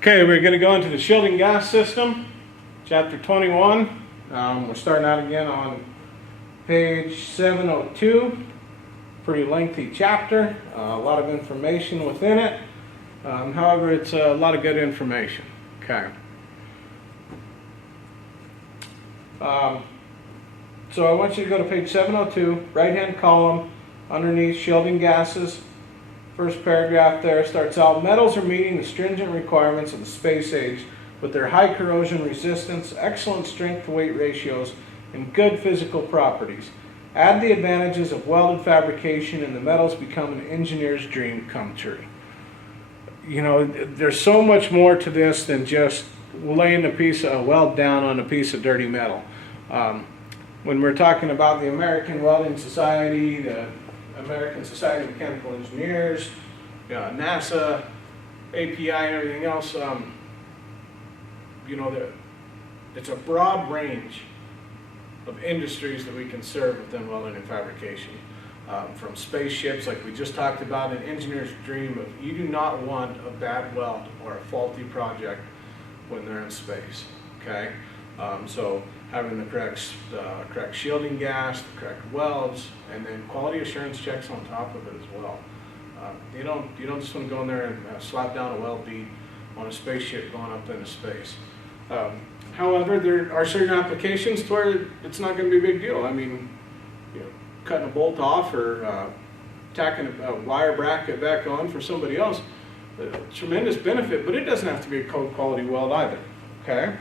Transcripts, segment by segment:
Okay, we're going to go into the shielding gas system, chapter 21. We're starting out again on page 702. Pretty lengthy chapter, a lot of information within it. However, it's a lot of good information. Okay. So I want you to go to page 702, right-hand column, underneath shielding gases. First paragraph there starts out, metals are meeting the stringent requirements of the space age with their high corrosion resistance, excellent strength-to-weight ratios, and good physical properties. Add the advantages of welded fabrication and the metals become an engineer's dream come true. You know, there's so much more to this than just laying a weld down on a piece of dirty metal. When we're talking about the American Welding Society, the American Society of Mechanical Engineers, NASA, API, and everything else, you know, it's a broad range of industries that we can serve within welding and fabrication. From spaceships, like we just talked about, an engineer's dream of you do not want a bad weld or a faulty project when they're in space. Okay, so having the correct shielding gas, the correct welds, and then quality assurance checks on top of it as well. You don't just want to go in there and slap down a weld bead on a spaceship going up into space. However, there are certain applications to where it's not going to be a big deal. I mean, you know, cutting a bolt off or tacking a wire bracket back on for somebody else, tremendous benefit, but it doesn't have to be a code quality weld either. Okay.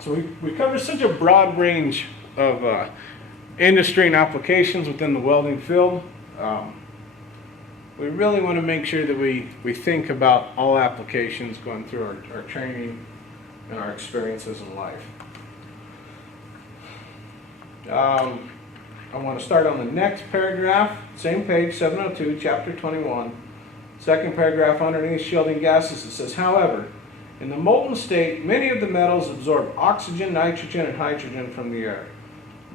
So we cover such a broad range of industry and applications within the welding field. We really want to make sure that we think about all applications going through our training and our experiences in life. I want to start on the next paragraph, same page, 702, chapter 21. Second paragraph underneath shielding gases, it says, however, in the molten state, many of the metals absorb oxygen, nitrogen, and hydrogen from the air.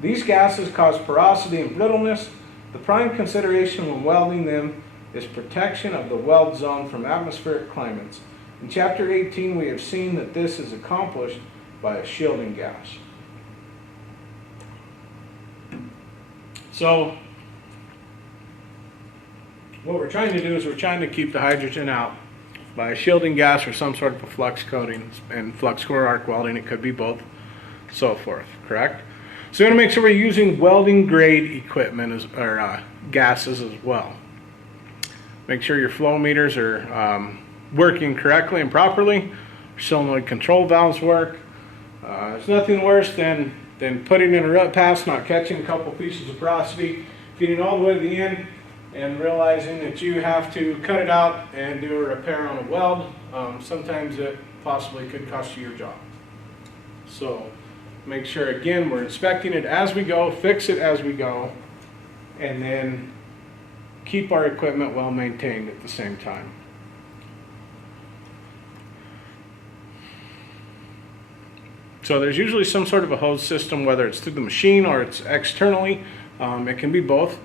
These gases cause porosity and brittleness. The prime consideration when welding them is protection of the weld zone from atmospheric climates. In chapter 18, we have seen that this is accomplished by a shielding gas. So, what we're trying to do is we're trying to keep the hydrogen out by a shielding gas or some sort of a flux coating, and flux core arc welding, it could be both, so forth, correct? So we want to make sure we're using welding grade equipment or gases as well. Make sure your flow meters are working correctly and properly. Your solenoid control valves work. There's nothing worse than putting in a rut pass, not catching a couple pieces of porosity, getting all the way to the end, and realizing that you have to cut it out and do a repair on a weld. Sometimes it possibly could cost you your job. So make sure, again, we're inspecting it as we go, fix it as we go, and then keep our equipment well maintained at the same time. So there's usually some sort of a hose system, whether it's through the machine or it's externally. It can be both.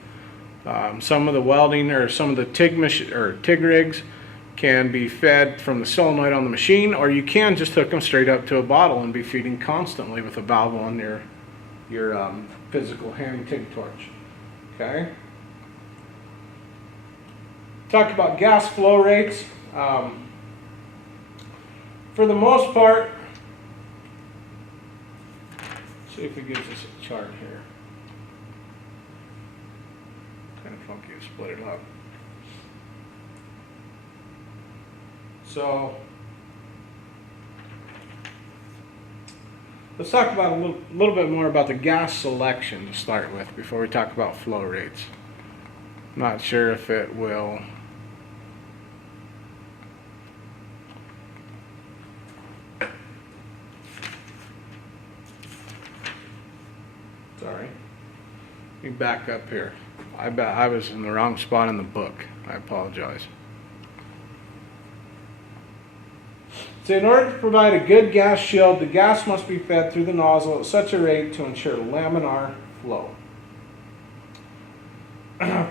Some of the welding or some of the TIG rigs can be fed from the solenoid on the machine, or you can just hook them straight up to a bottle and be feeding constantly with a valve on your physical hand TIG torch. Okay. Talk about gas flow rates. For the most part, see if it gives us a chart here. Kind of funky to split it up. So let's talk about a little bit more about the gas selection to start with before we talk about flow rates. I'm not sure if it will. Sorry. Let me back up here. I was in the wrong spot in the book. I apologize. So in order to provide a good gas shield, the gas must be fed through the nozzle at such a rate to ensure laminar flow.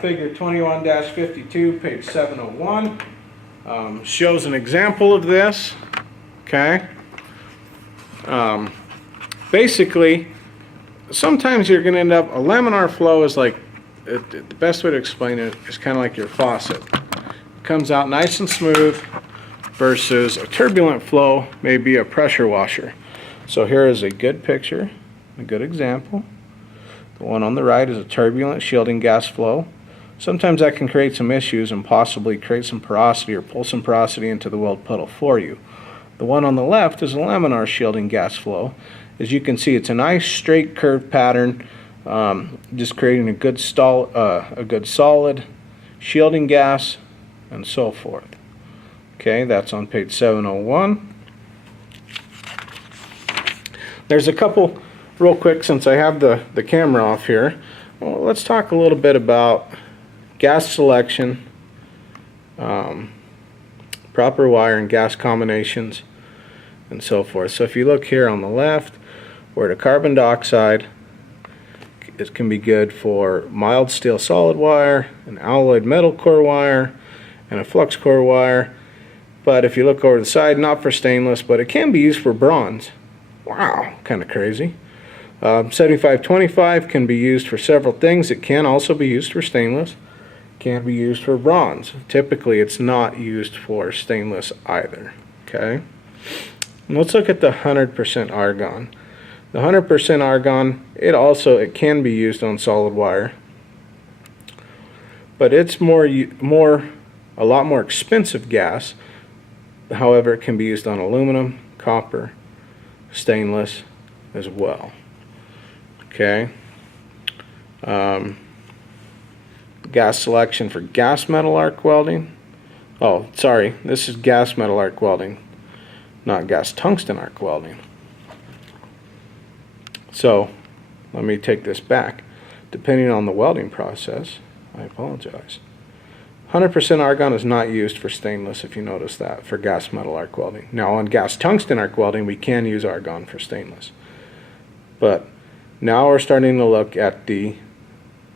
Figure 21-52, page 701, shows an example of this. Okay. Basically, sometimes you're going to end up, a laminar flow is like, the best way to explain it is kind of like your faucet. It comes out nice and smooth versus a turbulent flow may be a pressure washer. So here is a good picture, a good example. The one on the right is a turbulent shielding gas flow. Sometimes that can create some issues and possibly create some porosity or pull some porosity into the weld puddle for you. The one on the left is a laminar shielding gas flow. As you can see, it's a nice straight curved pattern, just creating a good solid shielding gas and so forth. Okay, that's on page 701. There's a couple, real quick, since I have the camera off here, well, let's talk a little bit about gas selection, proper wire and gas combinations, and so forth. So if you look here on the left, we're at a carbon dioxide. It can be good for mild steel solid wire, an alloyed metal core wire, and a flux core wire. But if you look over the side, not for stainless, but it can be used for bronze. Wow, kind of crazy. 7525 can be used for several things. It can also be used for stainless. It can be used for bronze. Typically, it's not used for stainless either. Okay. And let's look at the 100% argon. The 100% argon, it can be used on solid wire, but it's a lot more expensive gas. However, it can be used on aluminum, copper, stainless as well. Okay. Gas selection for gas metal arc welding. Oh, sorry, this is gas metal arc welding, not gas tungsten arc welding. So, let me take this back. Depending on the welding process, I apologize. 100% argon is not used for stainless, if you notice that, for gas metal arc welding. Now, on gas tungsten arc welding, we can use argon for stainless. But now we're starting to look at the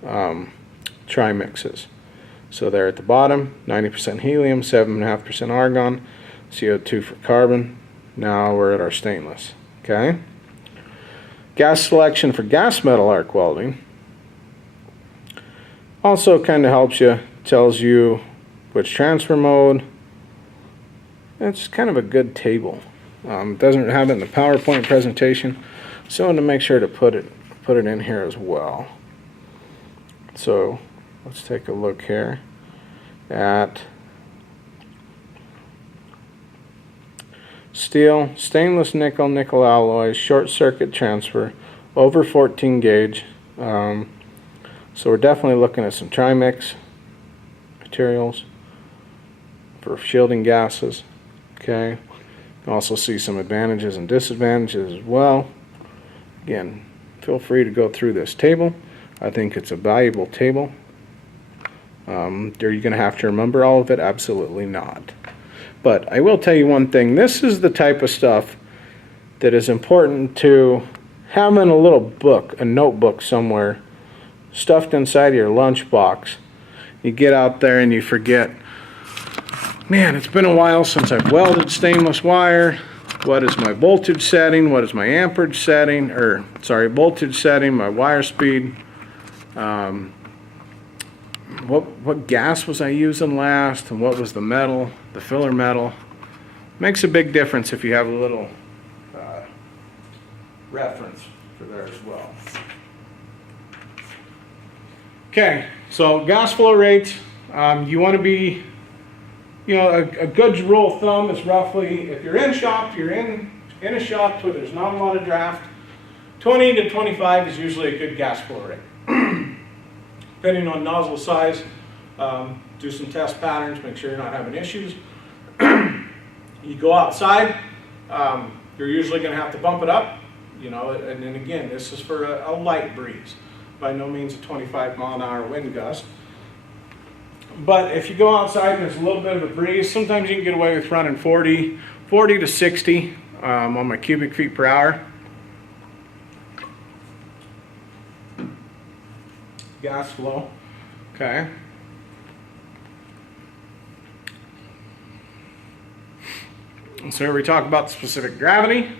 trimixes. So they're at the bottom, 90% helium, 7.5% argon, CO2 for carbon. Now we're at our stainless. Okay? Gas selection for gas metal arc welding also kind of helps you, tells you which transfer mode. It's kind of a good table. It doesn't have it in the PowerPoint presentation, so I want to make sure to put it in here as well. So let's take a look here at steel, stainless nickel, nickel alloys, short circuit transfer, over 14 gauge. So we're definitely looking at some trimix materials for shielding gases. Okay. You can also see some advantages and disadvantages as well. Again, feel free to go through this table. I think it's a valuable table. Are you going to have to remember all of it? Absolutely not. But I will tell you one thing. This is the type of stuff that is important to have in a little book, a notebook somewhere, stuffed inside of your lunchbox. You get out there and you forget, man, it's been a while since I've welded stainless wire. What is my voltage setting? What is my amperage setting? Voltage setting, my wire speed. What gas was I using last, and what was the metal, the filler metal. Makes a big difference if you have a little reference for there as well. Okay, so gas flow rates, you want to be, a good rule of thumb is roughly, if you're in a shop where there's not a lot of draft, 20 to 25 is usually a good gas flow rate. Depending on nozzle size, do some test patterns, make sure you're not having issues. You go outside, you're usually going to have to bump it up, and then again, this is for a light breeze. By no means a 25-mile-an-hour wind gust. But if you go outside and there's a little bit of a breeze, sometimes you can get away with running 40 to 60 on my cubic feet per hour. Gas flow. Okay. So here we talk about specific gravity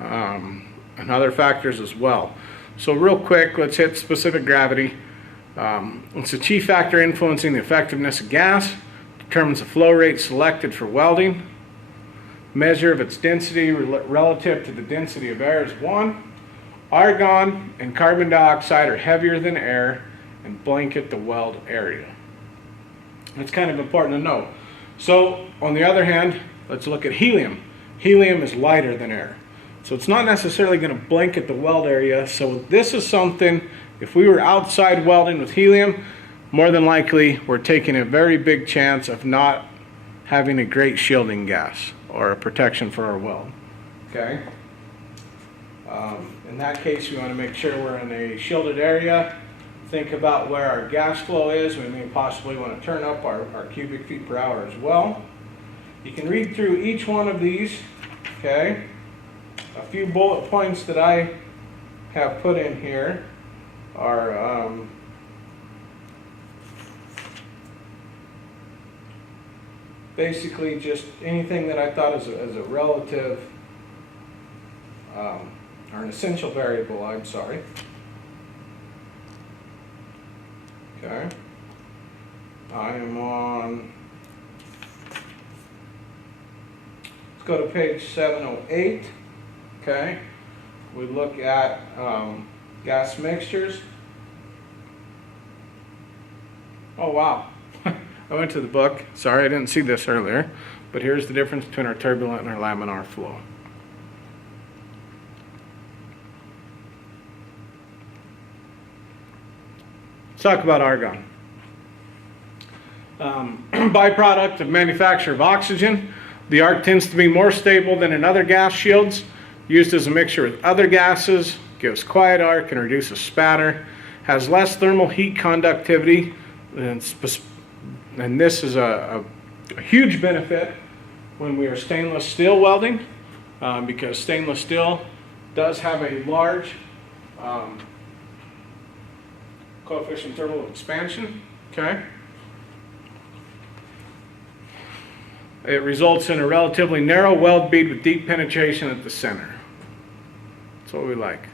and other factors as well. So real quick, let's hit specific gravity. It's the chief factor influencing the effectiveness of gas, determines the flow rate selected for welding. Measure of its density relative to the density of air is 1. Argon and carbon dioxide are heavier than air and blanket the weld area. That's kind of important to know. So on the other hand, let's look at helium. Helium is lighter than air. So it's not necessarily going to blanket the weld area. So this is something, if we were outside welding with helium, more than likely we're taking a very big chance of not having a great shielding gas or a protection for our weld. Okay? In that case, we want to make sure we're in a shielded area. Think about where our gas flow is. We may possibly want to turn up our cubic feet per hour as well. You can read through each one of these. Okay? A few bullet points that I have put in here are basically just anything that I thought as a relative or an essential variable, I'm sorry. Okay. I am on, let's go to page 708. Okay. We look at gas mixtures. Oh wow. I went to the book. Sorry, I didn't see this earlier. But here's the difference between our turbulent and our laminar flow. Let's talk about argon. Byproduct of manufacture of oxygen. The arc tends to be more stable than in other gas shields. Used as a mixture with other gases, gives quiet arc and reduces spatter. Has less thermal heat conductivity, and this is a huge benefit when we are stainless steel welding, because stainless steel does have a large coefficient thermal expansion. Okay. It results in a relatively narrow weld bead with deep penetration at the center. That's what we like.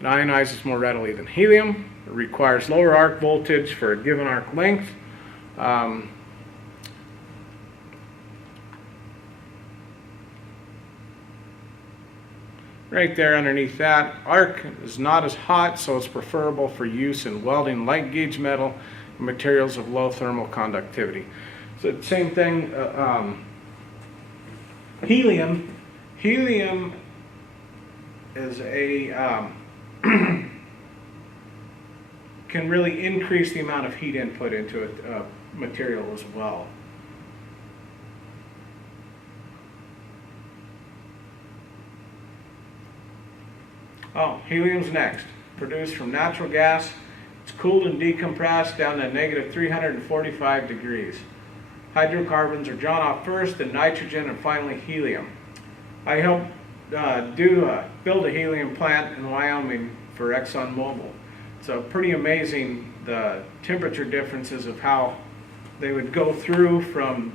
It ionizes more readily than helium. It requires lower arc voltage for a given arc length. Right there underneath that, arc is not as hot, so it's preferable for use in welding light gauge metal and materials of low thermal conductivity. So the same thing, helium is a can really increase the amount of heat input into a material as well. Oh, helium's next. Produced from natural gas. It's cooled and decompressed down to negative 345 degrees. Hydrocarbons are drawn off first, then nitrogen, and finally helium. I helped build a helium plant in Wyoming for ExxonMobil. So pretty amazing the temperature differences of how they would go through from,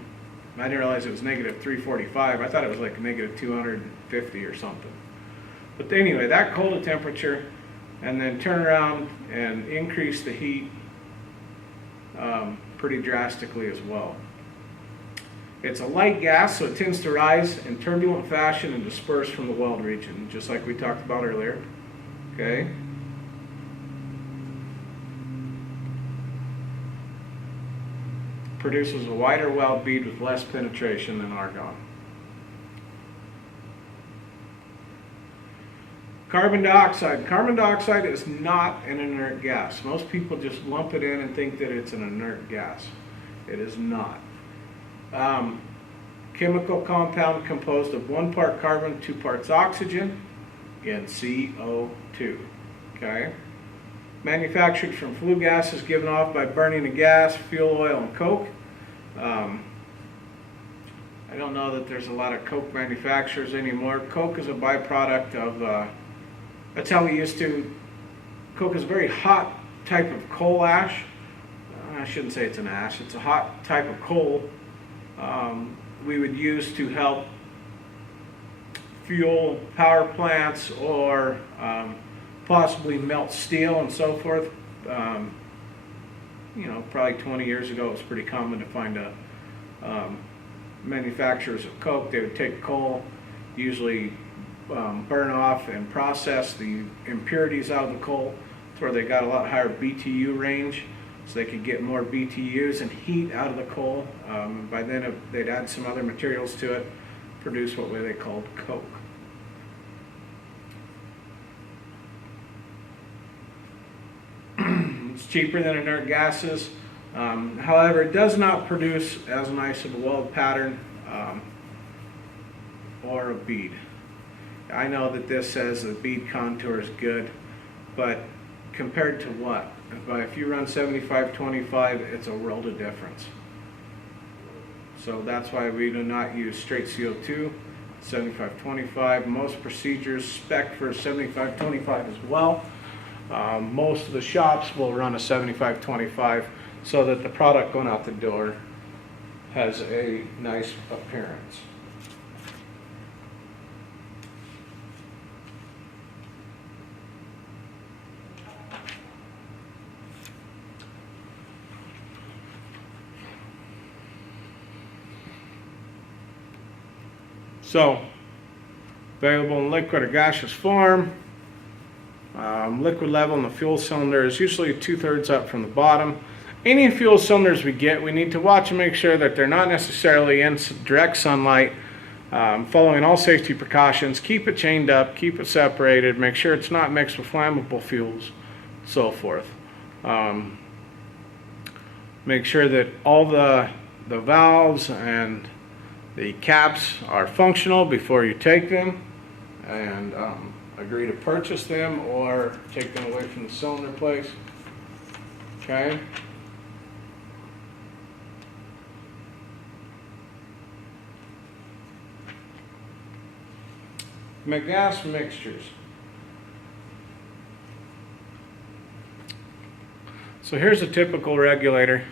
I didn't realize it was negative 345. I thought it was like negative 250 or something. But anyway, that cold a temperature and then turn around and increase the heat pretty drastically as well. It's a light gas, so it tends to rise in turbulent fashion and disperse from the weld region, just like we talked about earlier. Okay. Produces a wider weld bead with less penetration than argon. Carbon dioxide. Carbon dioxide is not an inert gas. Most people just lump it in and think that it's an inert gas. It is not. Chemical compound composed of 1 part carbon, 2 parts oxygen, and CO2. Okay. Manufactured from flue gases given off by burning of gas, fuel oil, and coke. I don't know that there's a lot of coke manufacturers anymore. Coke is a byproduct of, that's how we used to, coke is a very hot type of coal ash. I shouldn't say it's an ash, it's a hot type of coal we would use to help fuel power plants or possibly melt steel and so forth. You know, probably 20 years ago, it was pretty common to find manufacturers of coke. They would take coal, usually burn off and process the impurities out of the coal to where they got a lot higher BTU range, so they could get more BTUs and heat out of the coal. By then, they'd add some other materials to it, produce what they called coke. It's cheaper than inert gases. However, it does not produce as nice of a weld pattern or a bead. I know that this says the bead contour is good, but compared to what? If you run 75-25, it's a world of difference. So that's why we do not use straight CO2, 75-25. Most procedures spec for 75-25 as well. Most of the shops will run a 75-25 so that the product going out the door has a nice appearance. So, available in liquid or gaseous form. Liquid level in the fuel cylinder is usually 2/3 up from the bottom. Any fuel cylinders we get, we need to watch and make sure that they're not necessarily in direct sunlight. Following all safety precautions, keep it chained up, keep it separated, make sure it's not mixed with flammable fuels, so forth. Make sure that all the valves and the caps are functional before you take them, and agree to purchase them or take them away from the cylinder place. Okay. Gas mixtures. So here's a typical regulator.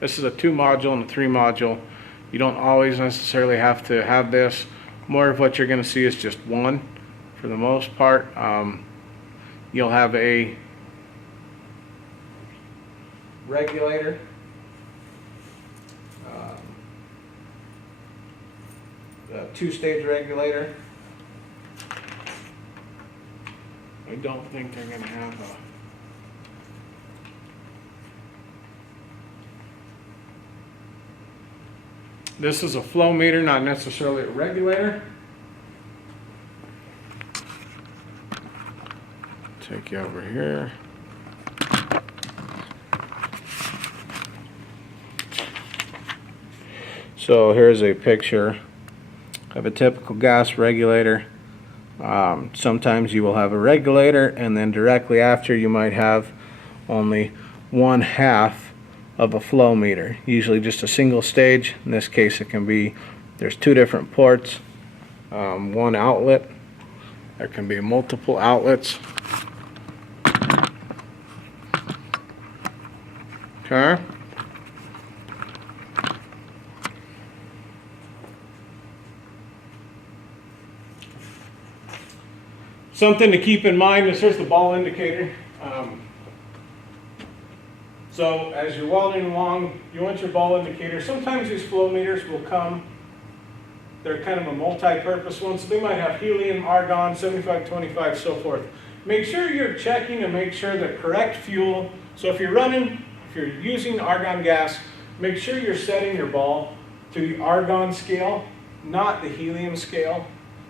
This is a 2-module and a 3-module. You don't always necessarily have to have this. More of what you're going to see is just one for the most part. You'll have a regulator, a 2-stage regulator. I don't think they're going to have a This is a flow meter, not necessarily a regulator. Take you over here. So here's a picture of a typical gas regulator. Sometimes you will have a regulator, and then directly after you might have only 1/2 of a flow meter, usually just a single stage. In this case, it can be, there's 2 different ports, 1 outlet. There can be multiple outlets. Okay. Something to keep in mind is here's the ball indicator. So as you're welding along, you want your ball indicator. Sometimes these flow meters will come, they're kind of a multi-purpose one, so they might have helium, argon, 75-25, so forth. Make sure you're checking to make sure the correct fuel, so if you're using argon gas, make sure you're setting your ball to the argon scale, not the helium scale.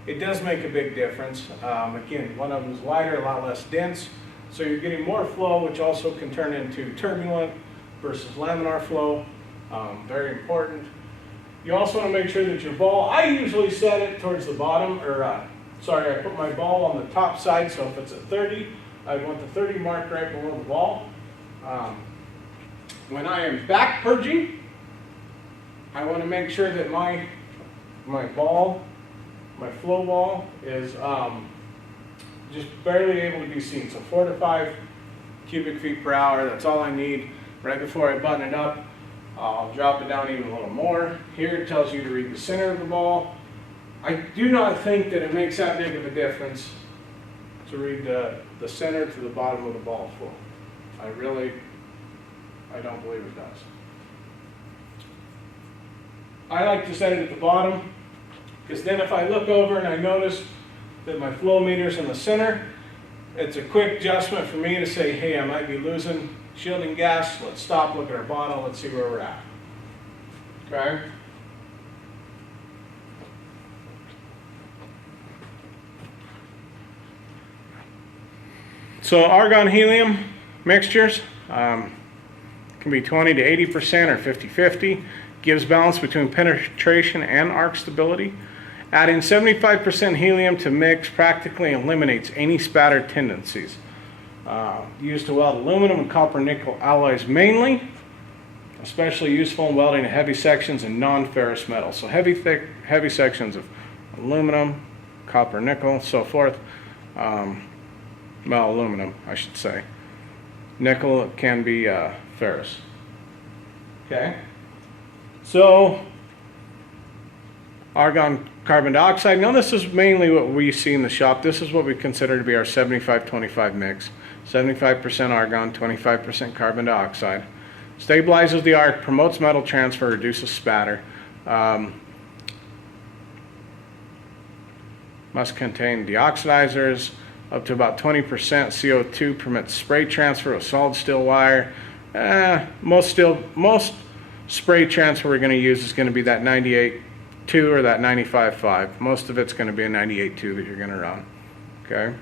It does make a big difference. Again, one of them is lighter, a lot less dense. So you're getting more flow, which also can turn into turbulent versus laminar flow. Very important. You also want to make sure that your ball, I usually set it towards the bottom, or I put my ball on the top side, so if it's at 30, I want the 30 mark right below the ball. When I am back purging, I want to make sure that my ball, my flow ball, is just barely able to be seen. So 4 to 5 cubic feet per hour, that's all I need right before I button it up. I'll drop it down even a little more. Here it tells you to read the center of the ball. I do not think that it makes that big of a difference to read the center to the bottom of the ball full. I don't believe it does. I like to set it at the bottom, because then if I look over and I notice that my flow meter's in the center, it's a quick adjustment for me to say, hey, I might be losing shielding gas. Let's stop, look at our bottle, let's see where we're at. Okay? So argon helium mixtures can be 20 to 80% or 50-50. Gives balance between penetration and arc stability. Adding 75% helium to mix practically eliminates any spatter tendencies. Used to weld aluminum and copper nickel alloys mainly, especially useful in welding heavy sections and non-ferrous metals. So heavy sections of aluminum, copper nickel, so forth. Well, aluminum, I should say. Nickel can be ferrous. Okay? So, argon carbon dioxide. Now this is mainly what we see in the shop. This is what we consider to be our 75-25 mix. 75% argon, 25% carbon dioxide. Stabilizes the arc, promotes metal transfer, reduces spatter. Must contain deoxidizers. Up to about 20% CO2, permits spray transfer with solid steel wire. Most spray transfer we're going to use is going to be that 98.2 or that 95.5. Most of it's going to be a 98.2 that you're going to run. Okay.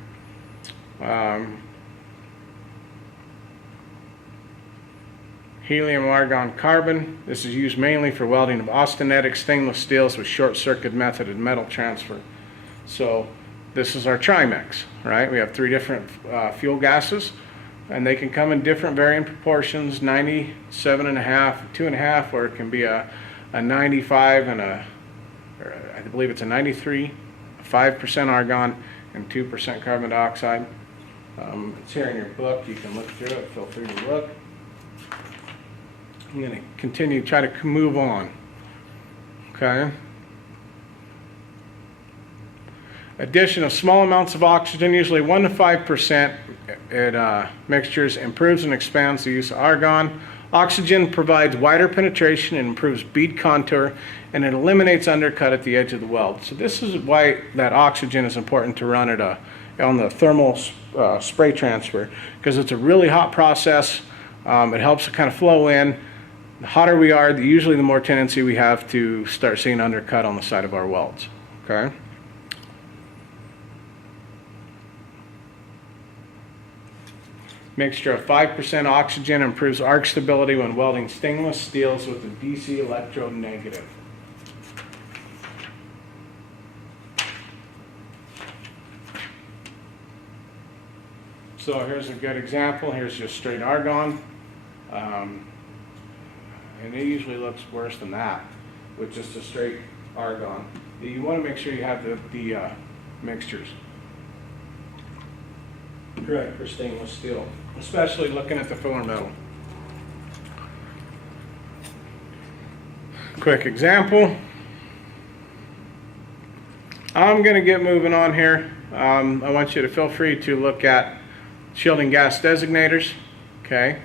Helium argon carbon. This is used mainly for welding of austenitic stainless steels with short circuit method and metal transfer. So this is our trimix, right? We have three different fuel gases, and they can come in different varying proportions, 97.5, 2.5, or it can be a 95 and I believe it's a 93, 5% argon and 2% carbon dioxide. It's here in your book. You can look through it. Feel free to look. I'm going to continue, try to move on. Okay. Addition of small amounts of oxygen, usually 1 to 5% in mixtures, improves and expands the use of argon. Oxygen provides wider penetration and improves bead contour, and it eliminates undercut at the edge of the weld. So this is why that oxygen is important to run it on the thermal spray transfer, because it's a really hot process. It helps it kind of flow in. The hotter we are, usually the more tendency we have to start seeing undercut on the side of our welds. Okay. Mixture of 5% oxygen improves arc stability when welding stainless steels with a DC electrode negative. So here's a good example. Here's just straight argon. And it usually looks worse than that with just a straight argon. You want to make sure you have the mixtures correct for stainless steel, especially looking at the filler metal. Quick example. I'm going to get moving on here. I want you to feel free to look at shielding gas designators. Okay.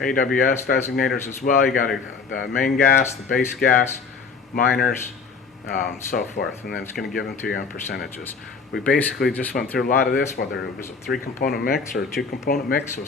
AWS designators as well. You got the main gas, the base gas, minors, so forth, and then it's going to give them to you in percentages. We basically just went through a lot of this, whether it was a 3-component mix or a 2-component mix, so